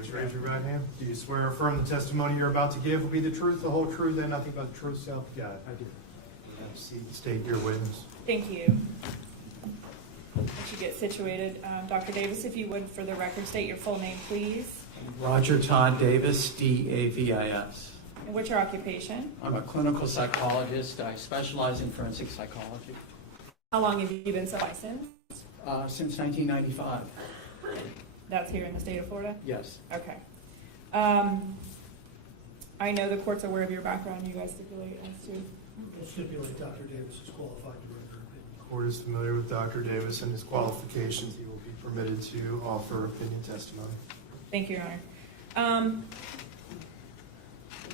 Davis, raise your right hand. Do you swear or affirm the testimony you're about to give will be the truth, the whole truth, and nothing but the truth, so help you God? I do. Have a seat. State your witness. Thank you. Let you get situated. Dr. Davis, if you would, for the record, state your full name, please. Roger Todd Davis, D-A-V-I-S. And what's your occupation? I'm a clinical psychologist. I specialize in forensic psychology. How long have you been licensed? Since 1995. That's here in the state of Florida? Yes. Okay. I know the court's aware of your background. You guys stipulate as to? We'll stipulate Dr. Davis is qualified to render opinion. The court is familiar with Dr. Davis and his qualifications. He will be permitted to offer opinion testimony. Thank you, Your Honor.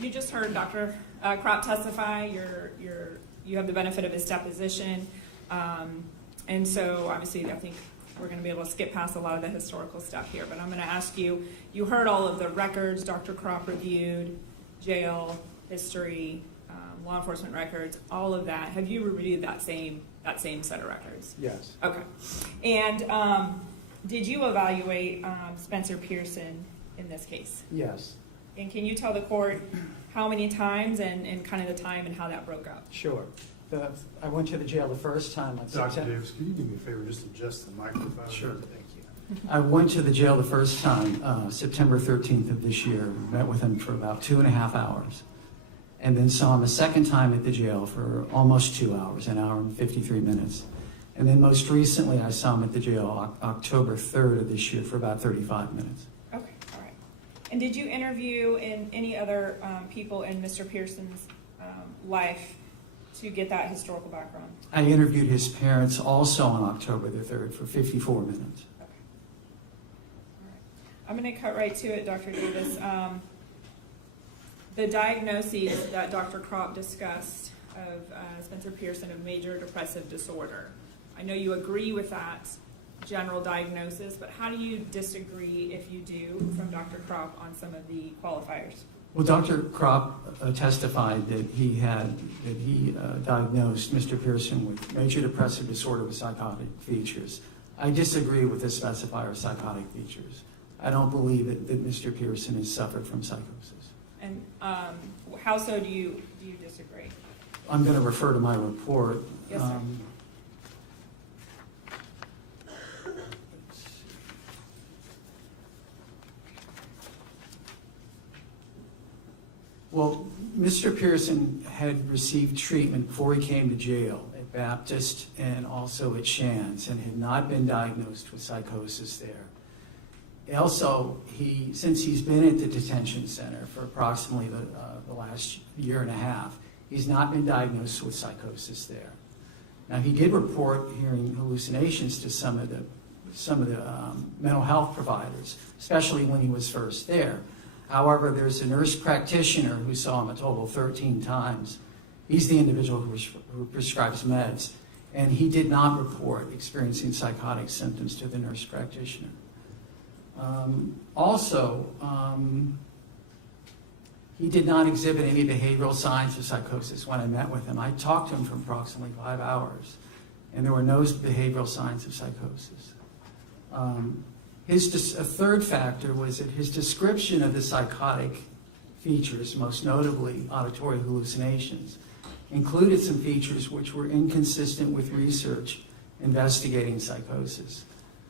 You just heard Dr. Kropp testify. You have the benefit of his deposition. And so obviously I think we're going to be able to skip past a lot of the historical stuff here. But I'm going to ask you, you heard all of the records Dr. Kropp reviewed, jail, history, law enforcement records, all of that. Have you reviewed that same set of records? Yes. Okay. And did you evaluate Spencer Pearson in this case? Yes. And can you tell the court how many times and kind of the time and how that broke up? Sure. I went to the jail the first time on Dr. September. Davis, could you do me a favor, just adjust the microphone? Sure. Thank you. I went to the jail the first time, September 13th of this year. Met with him for about 2.5 hours. And then saw him a second time at the jail for almost 2 hours, an hour and 53 minutes. And then most recently I saw him at the jail October 3rd of this year for about 35 minutes. Okay, all right. And did you interview any other people in Mr. Pearson's life to get that historical background? I interviewed his parents also on October the 3rd for 54 minutes. Okay. All right. I'm going to cut right to it, Dr. Davis. The diagnoses that Dr. Kropp discussed of Spencer Pearson of major depressive disorder, I know you agree with that general diagnosis, but how do you disagree, if you do, from Dr. Kropp on some of the qualifiers? Well, Dr. Kropp testified that he diagnosed Mr. Pearson with major depressive disorder with psychotic features. I disagree with the specifier of psychotic features. I don't believe that Mr. Pearson has suffered from psychosis. And how so do you disagree? I'm going to refer to my report. Yes, sir. Well, Mr. Pearson had received treatment before he came to jail at Baptist and also at Shands, and had not been diagnosed with psychosis there. Also, since he's been at the detention center for approximately the last year and a half, he's not been diagnosed with psychosis there. Now, he did report hearing hallucinations to some of the mental health providers, especially when he was first there. However, there's a nurse practitioner who saw him a total of 13 times. He's the individual who prescribes meds, and he did not report experiencing psychotic symptoms to the nurse practitioner. He did not exhibit any behavioral signs of psychosis when I met with him. I talked to him for approximately 5 hours, and there were no behavioral signs of psychosis. A third factor was that his description of the psychotic features, most notably auditory hallucinations, included some features which were inconsistent with research investigating psychosis.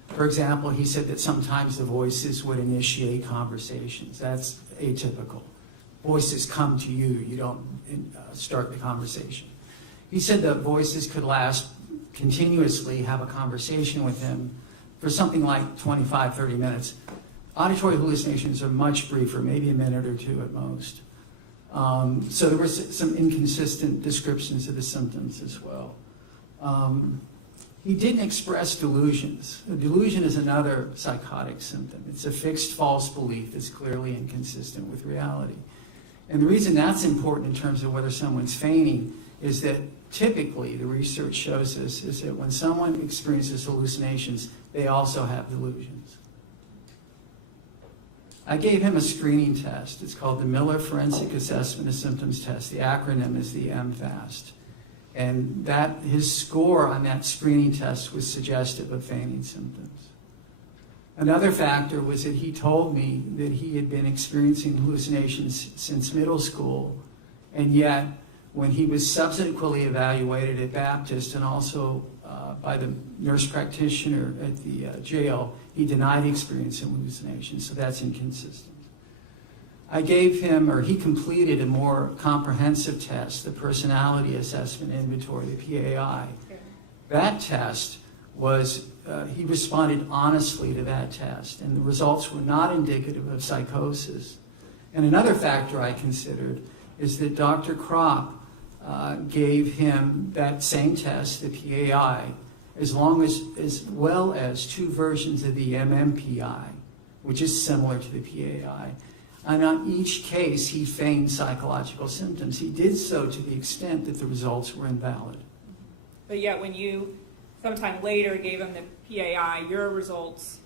For example, he said that sometimes the voices would initiate conversations. That's atypical. Voices come to you, you don't start the conversation. He said that voices could last continuously, have a conversation with him for something like 25, 30 minutes. Auditory hallucinations are much briefer, maybe a minute or two at most. So there were some inconsistent descriptions of the symptoms as well. He didn't express delusions. A delusion is another psychotic symptom. It's a fixed false belief that's clearly inconsistent with reality. And the reason that's important in terms of whether someone's feigning is that typically the research shows us is that when someone experiences hallucinations, they also have delusions. I gave him a screening test. It's called the Miller Forensic Assessment of Symptoms Test. The acronym is the MFAST. And his score on that screening test was suggestive of feigning symptoms. Another factor was that he told me that he had been experiencing hallucinations since middle school, and yet when he was subsequently evaluated at Baptist and also by the nurse practitioner at the jail, he denied experiencing hallucinations, so that's inconsistent. I gave him, or he completed a more comprehensive test, the Personality Assessment Inventory, the PAI. That test was, he responded honestly to that test, and the results were not indicative of psychosis. And another factor I considered is that Dr. Kropp gave him that same test, the PAI, as well as 2 versions of the MMPI, which is similar to the PAI. And on each case, he feigned psychological symptoms. He did so to the extent that the results were invalid. But yet when you sometime later gave him the PAI, your results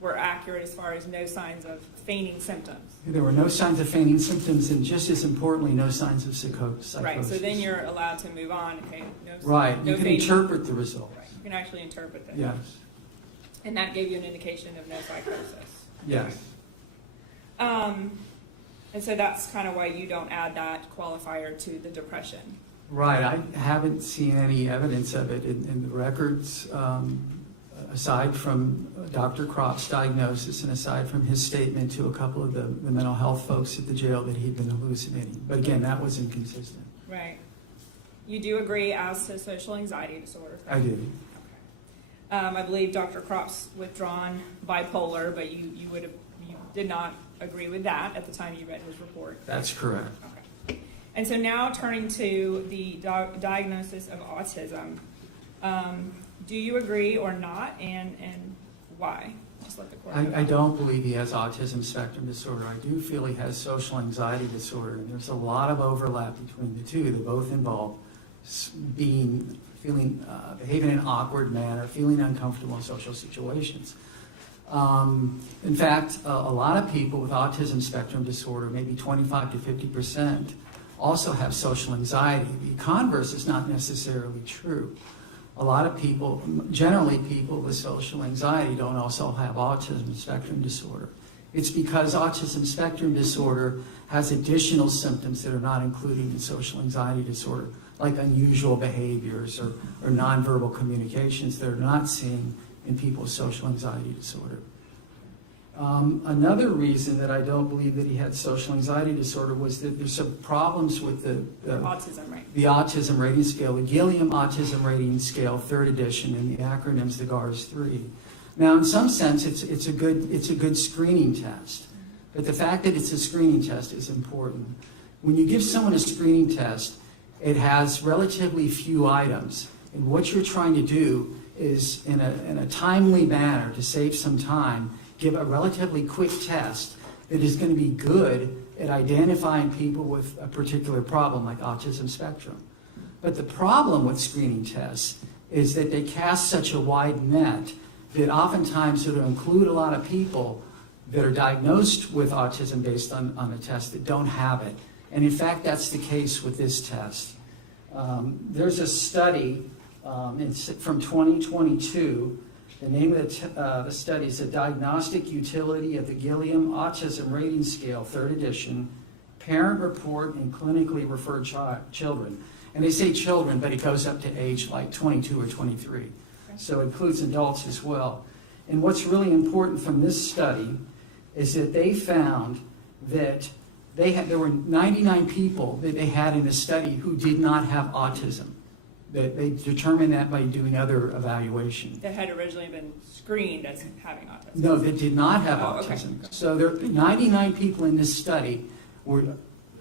were accurate as far as no signs of feigning symptoms. There were no signs of feigning symptoms, and just as importantly, no signs of psychosis. Right, so then you're allowed to move on. Okay, right, no you can feigning. Interpret the results. Right. You can actually interpret them. Yes. And that gave you an indication of no psychosis. Yes. And so that's kind of why you don't add that qualifier to the depression. Right, I haven't seen any evidence of it in the records, aside from Dr. Kropp's diagnosis and aside from his statement to a couple of the mental health folks at the jail that he'd been hallucinating. But again, that was inconsistent. Right. You do agree as to social anxiety disorder? I do. Okay. I believe Dr. Kropp's withdrawn bipolar, but you did not agree with that at the time you read his report. That's correct. Okay. And so now turning to the diagnosis of autism, do you agree or not, and why? Just let the court know. I don't believe he has autism spectrum disorder. I do feel he has social anxiety disorder, and there's a lot of overlap between the two. They both involve behaving in an awkward manner, feeling uncomfortable in social situations. In fact, a lot of people with autism spectrum disorder, maybe 25 to 50%, also have social anxiety. The converse is not necessarily true. A lot of people, generally people with social anxiety, don't also have autism spectrum disorder. It's because autism spectrum disorder has additional symptoms that are not included in social anxiety disorder, like unusual behaviors or nonverbal communications that are not seen in people with social anxiety disorder. Another reason that I don't believe that he had social anxiety disorder was that there's some problems with autism, right? The autism rating scale, the Gilliam Autism Rating Scale, 3rd edition, and the acronym's the GARS-3. Now, in some sense, it's a good screening test, but the fact that it's a screening test is important. When you give someone a screening test, it has relatively few items, and what you're trying to do is, in a timely manner, to save some time, give a relatively quick test that is going to be good at identifying people with a particular problem like autism spectrum. But the problem with screening tests is that they cast such a wide net that oftentimes it'll include a lot of people that are diagnosed with autism based on a test that don't have it. And in fact, that's the case with this test. There's a study from 2022. The name of the study is The Diagnostic Utility of the Gilliam Autism Rating Scale, 3rd edition, Parent Report in Clinically Referred Children. And they say children, but it goes up to age like 22 or 23. Okay. So it includes adults as well. And what's really important from this study is that they found that there were 99 people that they had in the study who did not have autism. That they determined that by doing other evaluation. That had originally been screened as having autism. No, that did not have autism. Okay. So there 99 people in this study were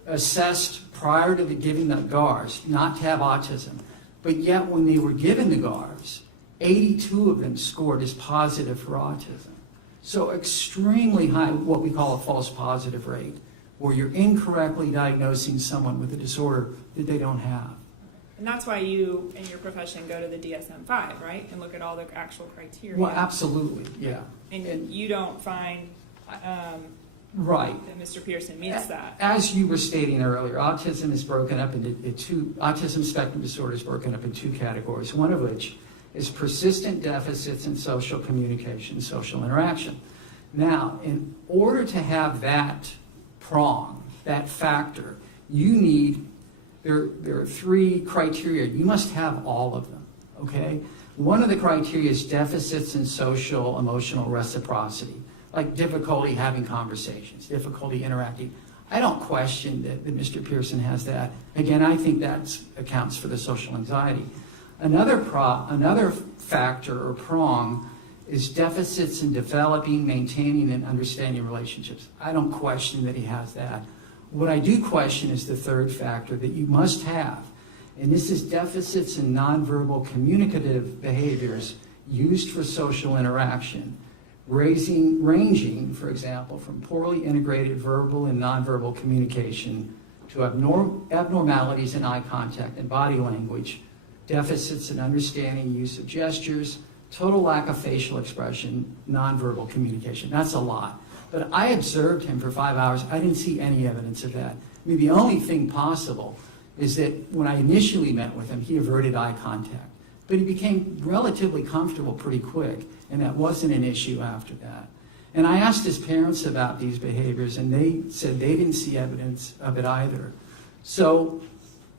assessed prior to giving the GARS not to have autism. But yet when they were given the GARS, 82 of them scored as positive for autism. So extremely high, what we call a false positive rate, where you're incorrectly diagnosing someone with a disorder that they don't have. And that's why you, in your profession, go to the DSM-5, right? And look at all the actual criteria. Well, absolutely, yeah. And you don't find right. that Mr. Pearson meets that. As you were stating earlier, autism is broken up into autism spectrum disorder is broken up in 2 categories, one of which is persistent deficits in social communication, social interaction. Now, in order to have that prong, that factor, you need, there are 3 criteria. You must have all of them, okay? One of the criteria is deficits in social emotional reciprocity, like difficulty having conversations, difficulty interacting. I don't question that Mr. Pearson has that. Again, I think that accounts for the social anxiety. Another factor or prong is deficits in developing, maintaining, and understanding relationships. I don't question that he has that. What I do question is the third factor that you must have, and this is deficits in nonverbal communicative behaviors used for social interaction, ranging, for example, from poorly integrated verbal and nonverbal communication to abnormalities in eye contact and body language, deficits in understanding use of gestures, total lack of facial expression, nonverbal communication. That's a lot. But I observed him for 5 hours. I didn't see any evidence of that. I mean, the only thing possible is that when I initially met with him, he averted eye contact. But he became relatively comfortable pretty quick, and that wasn't an issue after that. And I asked his parents about these behaviors, and they said they didn't see evidence of it either. So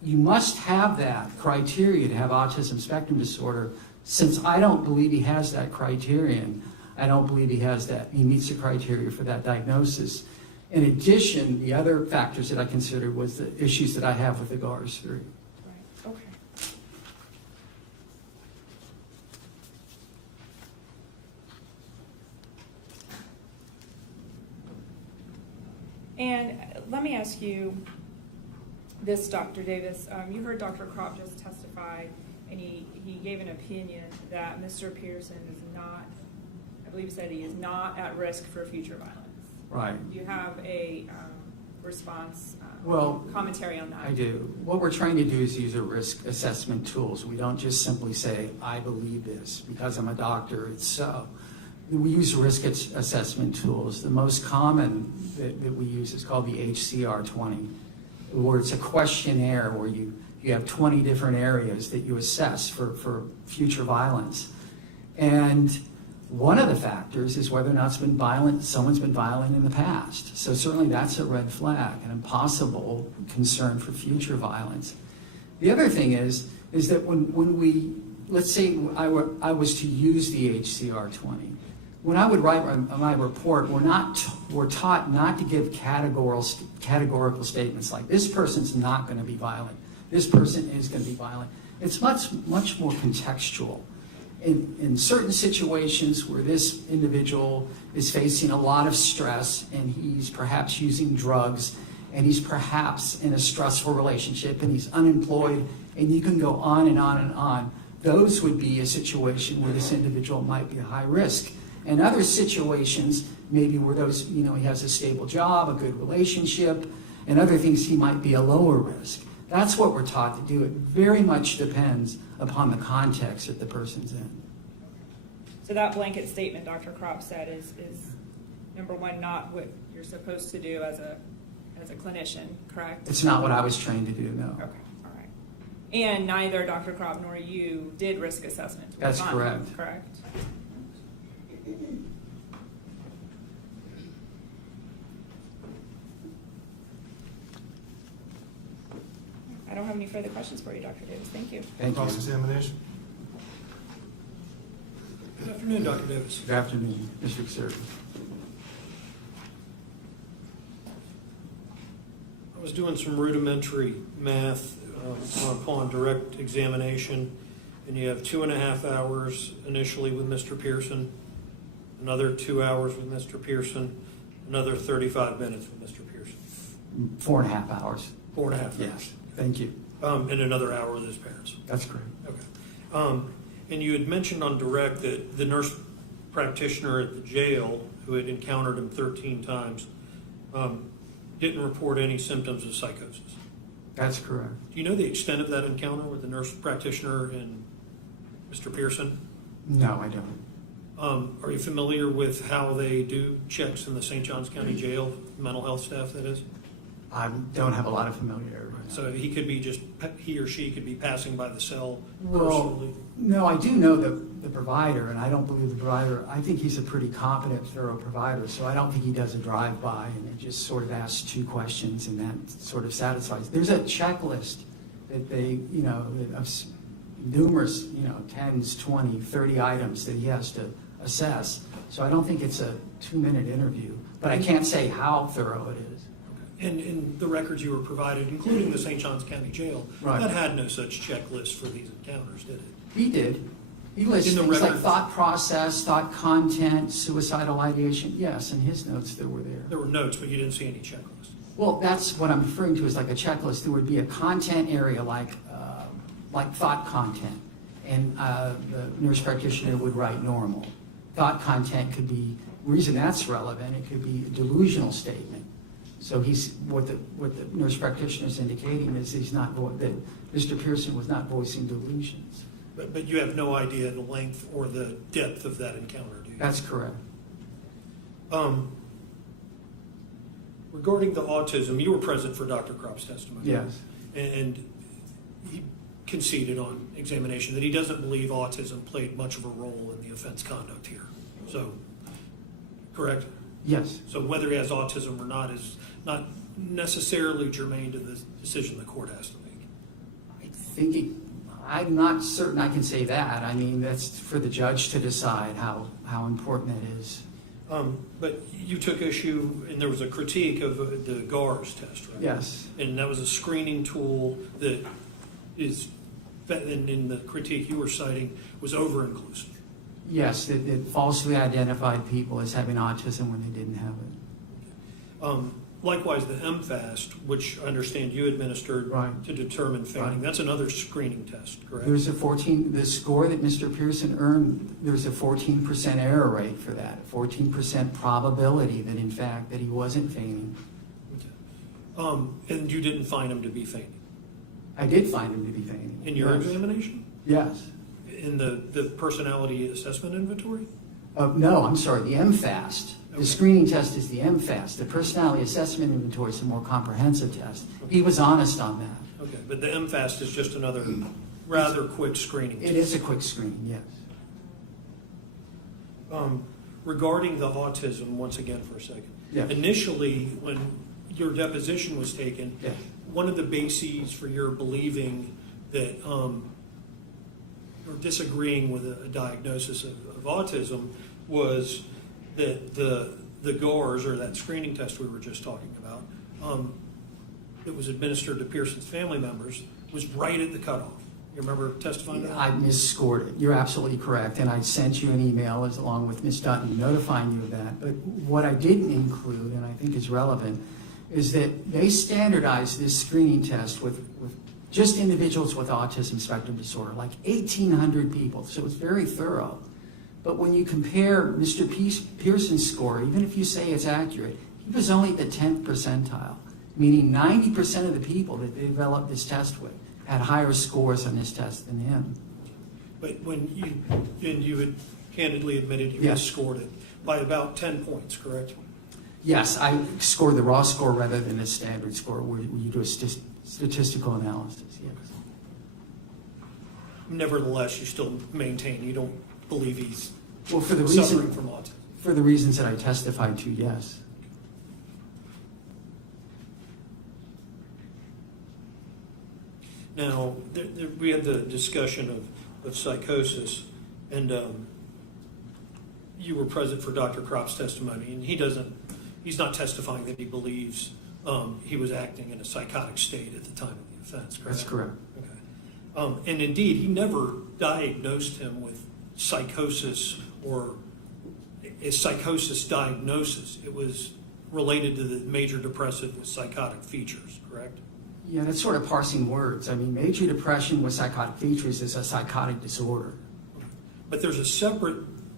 you must have that criteria to have autism spectrum disorder. Since I don't believe he has that criterion, I don't believe he meets the criteria for that diagnosis. In addition, the other factors that I considered was the issues that I have with the GARS 3. Right, okay. And let me ask you this, Dr. Davis. You heard Dr. Kropp just testify, and he gave an opinion that Mr. Pearson is not, I believe he said he is not at risk for future violence. Right. Do you have a response, commentary on that? I do. What we're trying to do is use a risk assessment tools. We don't just simply say, I believe this. Because I'm a doctor, it's so. We use risk assessment tools. The most common that we use is called the HCR20, where it's a questionnaire where you have 20 different areas that you assess for future violence. And one of the factors is whether or not someone's been violent in the past. So certainly that's a red flag, an impossible concern for future violence. The other thing is that when we, let's say I was to use the HCR20, when I would write my report, we're taught not to give categorical statements like, this person's not going to be violent, this person is going to be violent. It's much more contextual. In certain situations where this individual is facing a lot of stress and he's perhaps using drugs and he's perhaps in a stressful relationship and he's unemployed, and you can go on and on and on, those would be a situation where this individual might be a high risk. And other situations, maybe where he has a stable job, a good relationship, and other things, he might be a lower risk. That's what we're taught to do. It very much depends upon the context that the person's in. So that blanket statement Dr. Kropp said is number one, not what you're supposed to do as a clinician, correct? It's not what I was trained to do, no. Okay, all right. And neither Dr. Kropp nor you did risk assessment. That's correct. Correct. I don't have any further questions for you, Dr. Davis. Thank you. Thank you. Cross-examination. Good afternoon, Dr. Davis. Good afternoon, Mr. Sir. I was doing some rudimentary math upon direct examination, and you have 2.5 hours initially with Mr. Pearson, another 2 hours with Mr. Pearson, another 35 minutes with Mr. Pearson. 4.5 hours. 4.5 hours. Yes, thank you. And another hour with his parents. That's correct. Okay. And you had mentioned on direct that the nurse practitioner at the jail, who had encountered him 13 times, didn't report any symptoms of psychosis. That's correct. Do you know the extent of that encounter with the nurse practitioner and Mr. Pearson? No, I don't. Are you familiar with how they do checks in the St. Johns County Jail, mental health staff, that is? I don't have a lot of familiarity. So he or she could be passing by the cell Well, personally? no, I do know the provider, and I don't believe the provider, I think he's a pretty competent, thorough provider, so I don't think he does a drive-by and it just sort of asks 2 questions and that sort of satisfies. There's a checklist that they, of numerous, 10s, 20, 30 items that he has to assess. So I don't think it's a 2-minute interview, but I can't say how thorough it is. And in the records you were provided, including the St. Johns County Jail, Right. that had no such checklist for these encounters, did it? He did. He lists In the things like record? thought process, thought content, suicidal ideation. Yes, in his notes there were there. There were notes, but you didn't see any checklist. Well, that's what I'm referring to as like a checklist. There would be a content area like thought content, and the nurse practitioner would write normal. Thought content could be, reason that's relevant, it could be a delusional statement. So what the nurse practitioner is indicating is that Mr. Pearson was not voicing delusions. But you have no idea the length or the depth of that encounter, do you? That's correct. Regarding the autism, you were present for Dr. Kropp's testimony. Yes. And he conceded on examination that he doesn't believe autism played much of a role in the offense conduct here. So, correct? Yes. So whether he has autism or not is not necessarily germane to the decision the court has to make. I'm not certain I can say that. I mean, that's for the judge to decide how important that is. But you took issue, and there was a critique of the GARS test, right? Yes. And that was a screening tool that is, and in the critique you were citing, was over-inclusive. Yes, it falsely identified people as having autism when they didn't have it. Likewise, the MFAST, which I understand you administered Right. to determine feigning, Right. that's another screening test, correct? There's the score that Mr. Pearson earned, there's a 14% error rate for that, 14% probability that in fact that he wasn't feigning. Okay. And you didn't find him to be feigning? I did find him to be feigning. In your Yes. examination? Yes. In the personality assessment inventory? No, I'm sorry, the MFAST. Okay. The screening test is the MFAST. The personality assessment inventory is a more comprehensive test. He was honest on that. Okay, but the MFAST is just another rather quick screening It test. is a quick screening, yes. Regarding the autism, once again for a second. Yeah. Initially, when your deposition was taken, Yeah. one of the bases for your believing that, or disagreeing with a diagnosis of autism was that the GARS, or that screening test we were just talking about, that was administered to Pearson's family members, was right at the cutoff. You remember testifying to that? I misscored it. You're absolutely correct. And I sent you an email along with Ms. Dutton notifying you of that. But what I didn't include, and I think is relevant, is that they standardized this screening test with just individuals with autism spectrum disorder, like 1,800 people. So it's very thorough. But when you compare Mr. Pearson's score, even if you say it's accurate, he was only at the 10th percentile, meaning 90% of the people that they developed this test with had higher scores on this test than him. But when you had candidly admitted you Yes. scored it by about 10 points, correct? Yes, I scored the raw score rather than a standard score where you do a statistical analysis, yes. Nevertheless, you still maintain you don't believe he's Well, for the suffering from autism. For the reasons that I testified to, yes. Now, we had the discussion of psychosis, and you were present for Dr. Kropp's testimony, and he's not testifying that he believes he was acting in a psychotic state at the time of the offense, correct? That's correct. Okay. And indeed, he never diagnosed him with psychosis or a psychosis diagnosis. It was related to the major depressive with psychotic features, correct? Yeah, that's sort of parsing words. I mean, major depression with psychotic features is a psychotic disorder. But there's a separate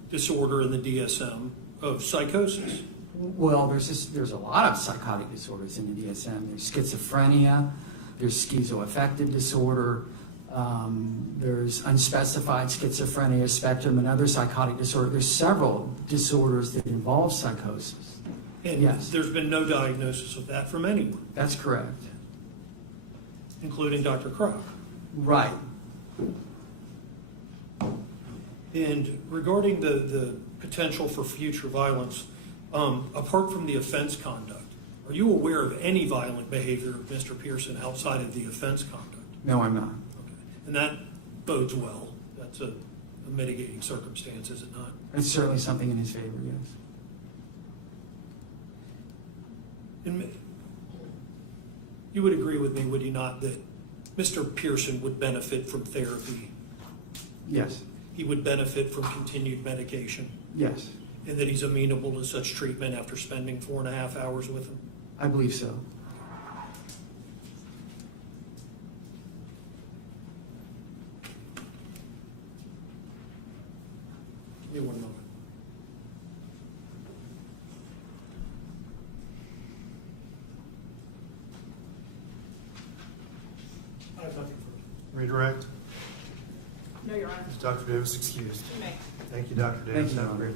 disorder in the DSM of psychosis. Well, there's a lot of psychotic disorders in the DSM. There's schizophrenia, there's schizoaffective disorder, there's unspecified schizophrenia spectrum, and other psychotic disorder. There's several disorders that involve psychosis. And Yes. there's been no diagnosis of that from anyone, That's correct. including Dr. Kroc. Right. And regarding the potential for future violence, apart from the offense conduct, are you aware of any violent behavior of Mr. Pearson outside of the offense conduct? No, I'm not. Okay. And that bodes well. That's a mitigating circumstance, is it not? It's certainly something in his favor, yes. And you would agree with me, would you not, that Mr. Pearson would benefit from therapy? Yes. He would benefit from continued medication, Yes. and that he's amenable to such treatment after spending 4.5 hours with him? I believe so. Give me 1 moment. I'd like you first. Redirect. No, Your Honor. Is Dr. Davis excused? You may. Thank you, Dr. Davis. Thank you, Have a great